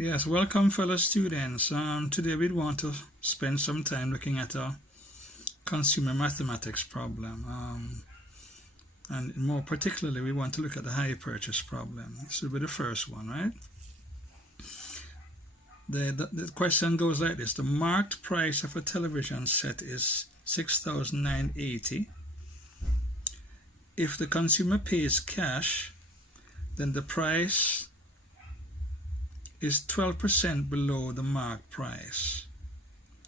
Yes, welcome fellow students. Today we want to spend some time looking at a consumer mathematics problem. And more particularly, we want to look at the Hirepurchase problem. This will be the first one, right? The question goes like this. The marked price of a television set is $6,980. If the consumer pays cash, then the price is 12% below the marked price,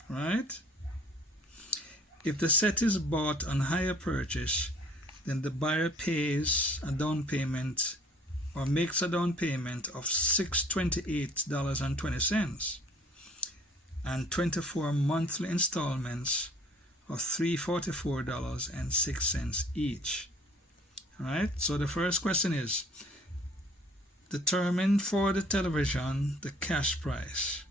right? If the set is bought on Hirepurchase, then the buyer pays a down payment or makes a down payment of $628.20 and 24 monthly installments of $344.06 each. All right, so the first question is, determine for the television the cash price.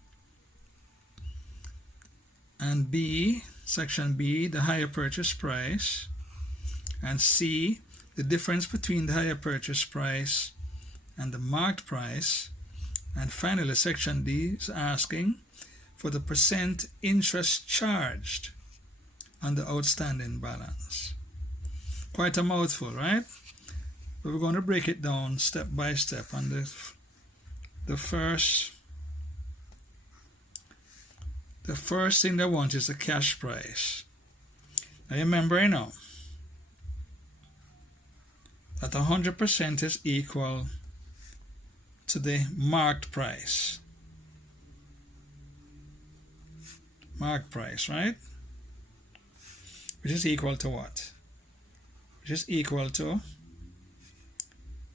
And B, section B, the Hirepurchase price. And C, the difference between the Hirepurchase price and the marked price. And finally, section D is asking for the percent interest charged on the outstanding balance. Quite a mouthful, right? But we're going to break it down step by step. And the first thing they want is the cash price. Now remember, that 100% is equal to the marked price. Marked price, right? Which is equal to what? Which is equal to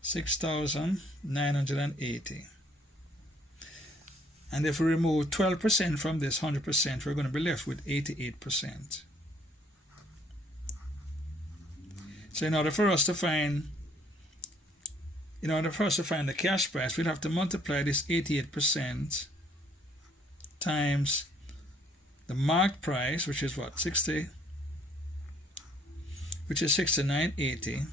6,980. And if we remove 12% from this 100%, we're going to be left with 88%. So in order for us to find the cash price, we'd have to multiply this 88% times the marked price, which is what? 6980.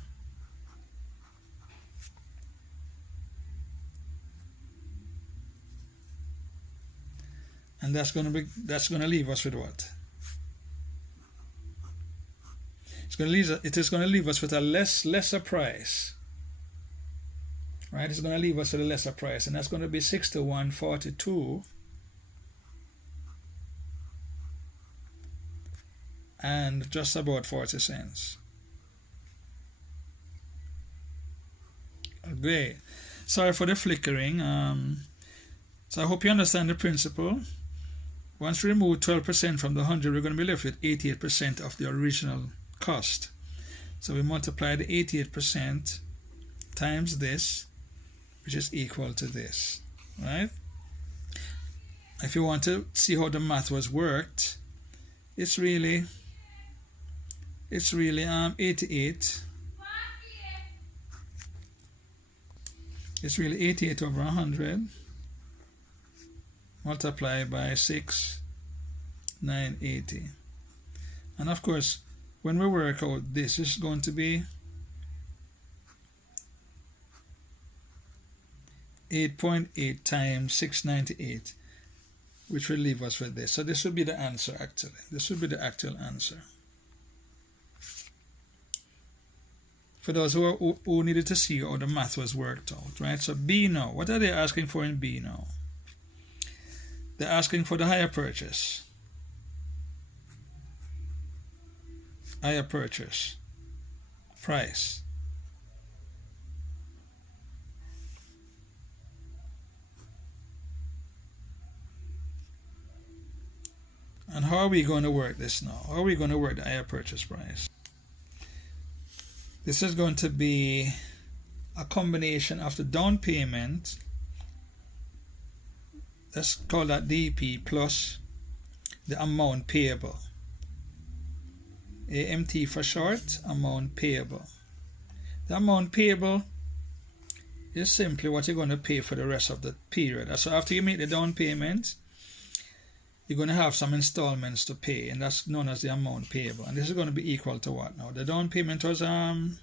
And that's going to leave us with what? It is going to leave us with a lesser price. Right? It's going to leave us with a lesser price, and that's going to be 61.42 and just about 40 cents. Great. Sorry for the flickering. So I hope you understand the principle. Once we remove 12% from the 100, we're going to be left with 88% of the original cost. So we multiply the 88% times this, which is equal to this, right? If you want to see how the math was worked, it's really 88. It's really 88 over 100 multiplied by 6,980. And of course, when we work out this, is going to be 8.8 times 698, which will leave us with this. So this will be the answer actually. This will be the actual answer. For those who needed to see how the math was worked out, right? So B now. What are they asking for in B now? They're asking for the Hirepurchase. Hirepurchase price. And how are we going to work this now? How are we going to work the Hirepurchase price? This is going to be a combination of the down payment, let's call that DP, plus the amount payable. AMT for short, amount payable. The amount payable is simply what you're going to pay for the rest of the period. So after you make the down payment, you're going to have some installments to pay, and that's known as the amount payable. And this is going to be equal to what now? The down payment was the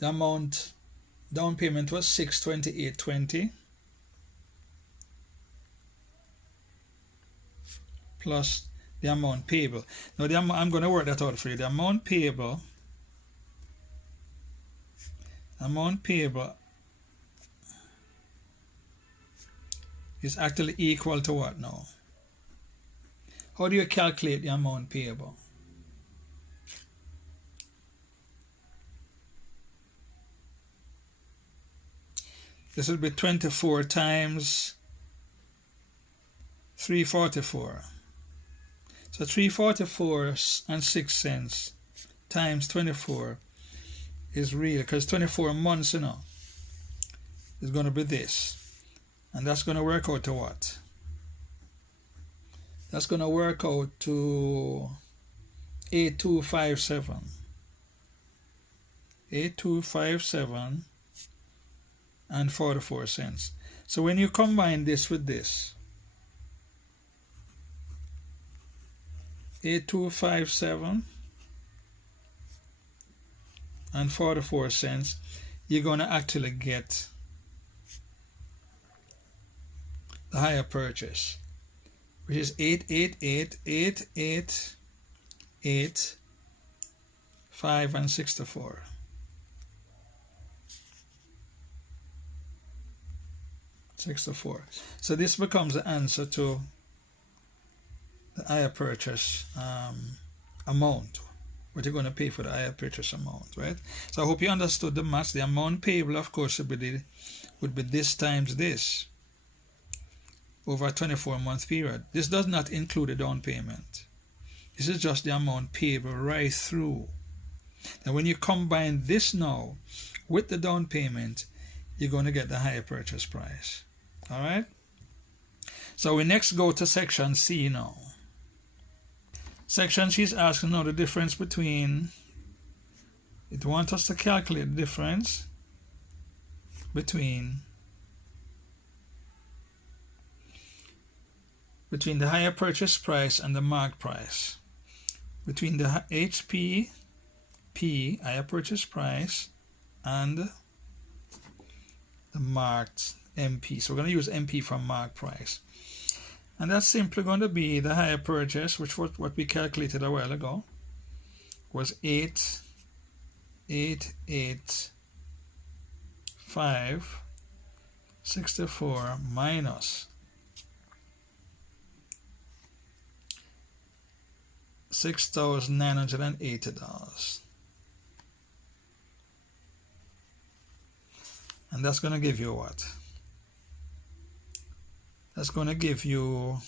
amount Down payment was $628.20 plus the amount payable. Now I'm going to work that out for you. The amount payable is actually equal to what now? How do you calculate the amount payable? This will be 24 times 344. So 344 and 6 cents times 24 is real, because 24 months, you know, is going to be this. And that's going to work out to what? That's going to work out to 8257. 8257 and 44 cents. So when you combine this with this, 8257 and 44 cents, you're going to actually get the hire purchase, which is 888,888,5 and 64. So this becomes the answer to the hire purchase amount, what you're going to pay for the hire purchase amount, right? So I hope you understood the math. The amount payable, of course, would be this times this over a 24-month period. This does not include a down payment. This is just the amount payable right through. Now when you combine this now with the down payment, you're going to get the higher purchase price. All right? So we next go to section C now. Section C is asking now the difference between, it wants us to calculate the difference between the higher purchase price and the marked price. Between the HPP, higher purchase price, and the marked MP. So we're going to use MP for marked price. And that's simply going to be the higher purchase, which was what we calculated a while ago, was 8,885,64 minus $6,980. And that's going to give you what? That's going to give you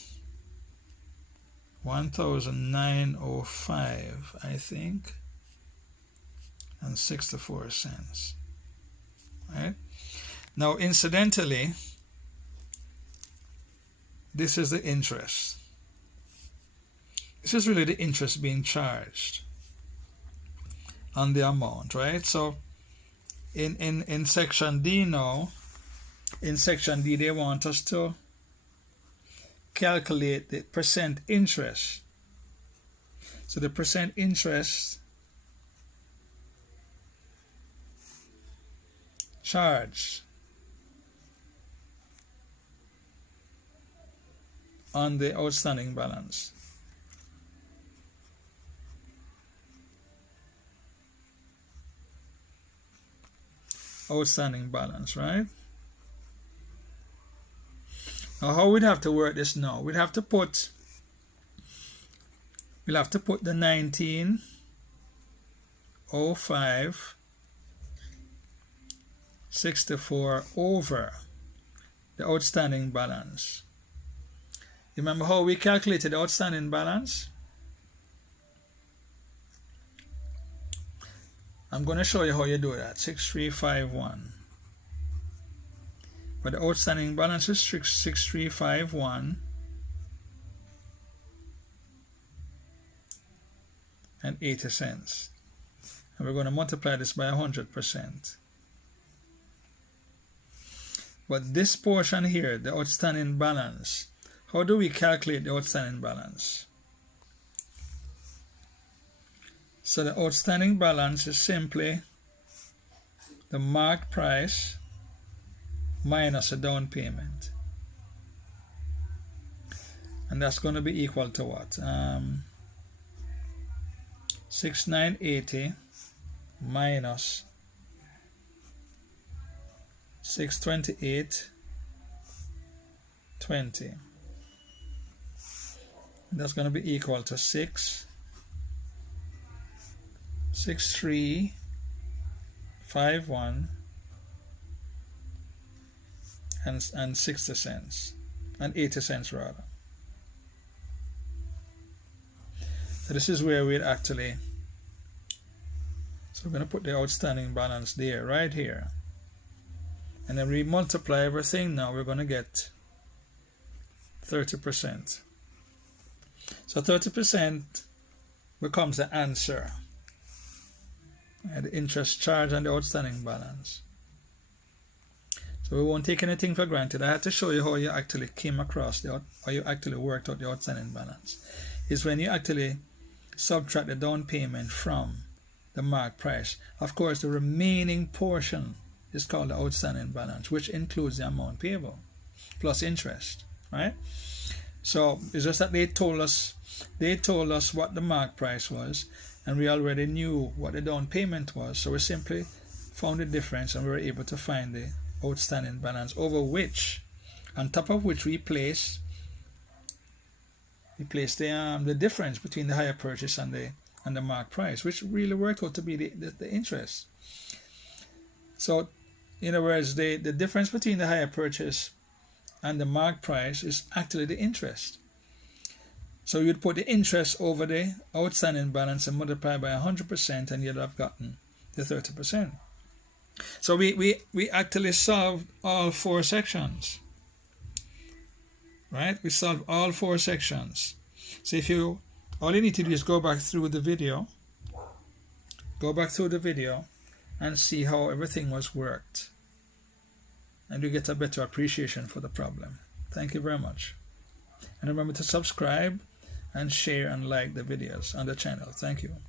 1,905, I think, and 64 cents. Right? Now, incidentally, this is the interest. This is really the interest being charged on the amount, right? So in section D now, in section D they want us to calculate the percent interest. So the percent interest charged on the outstanding balance. Outstanding balance, right? Now how we'd have to work this now? We'll have to put the 1905.64 over the outstanding balance. You remember how we calculated the outstanding balance? I'm going to show you how you do that. 6351. But the outstanding balance is 6351 and 80 cents. And we're going to multiply this by 100%. But this portion here, the outstanding balance, how do we calculate the outstanding balance? So the outstanding balance is simply the marked price minus a down payment. And that's going to be equal to what? 6980 minus 628.20. That's going to be equal to 66351 and 60 cents and 80 cents rather. So this is where we'd actually, so we're going to put the outstanding balance there, right here, and then we multiply everything. Now we're going to get 30%. So 30% becomes the answer, the interest charge and the outstanding balance. So we won't take anything for granted. I had to show you how you actually came across how you actually worked out the outstanding balance. Is when you actually subtract the down payment from the marked price. Of course, the remaining portion is called the outstanding balance, which includes the amount payable plus interest, right? So it's just that they told us what the marked price was, and we already knew what the down payment was, so we simply found the difference and we were able to find the outstanding balance, over which, on top of which we placed the difference between the hire purchase and the marked price, which really worked out to be the interest. So in other words, the difference between the hire purchase and the marked price is actually the interest. So you'd put the interest over the outstanding balance and multiply by 100%, and you'd have gotten the 30%. So we actually solved all 4 sections, right? We solved all 4 sections. So all you need to do is go back through the video and see how everything was worked, and you get a better appreciation for the problem. Thank you very much, and remember to subscribe and share and like the videos on the channel. Thank you.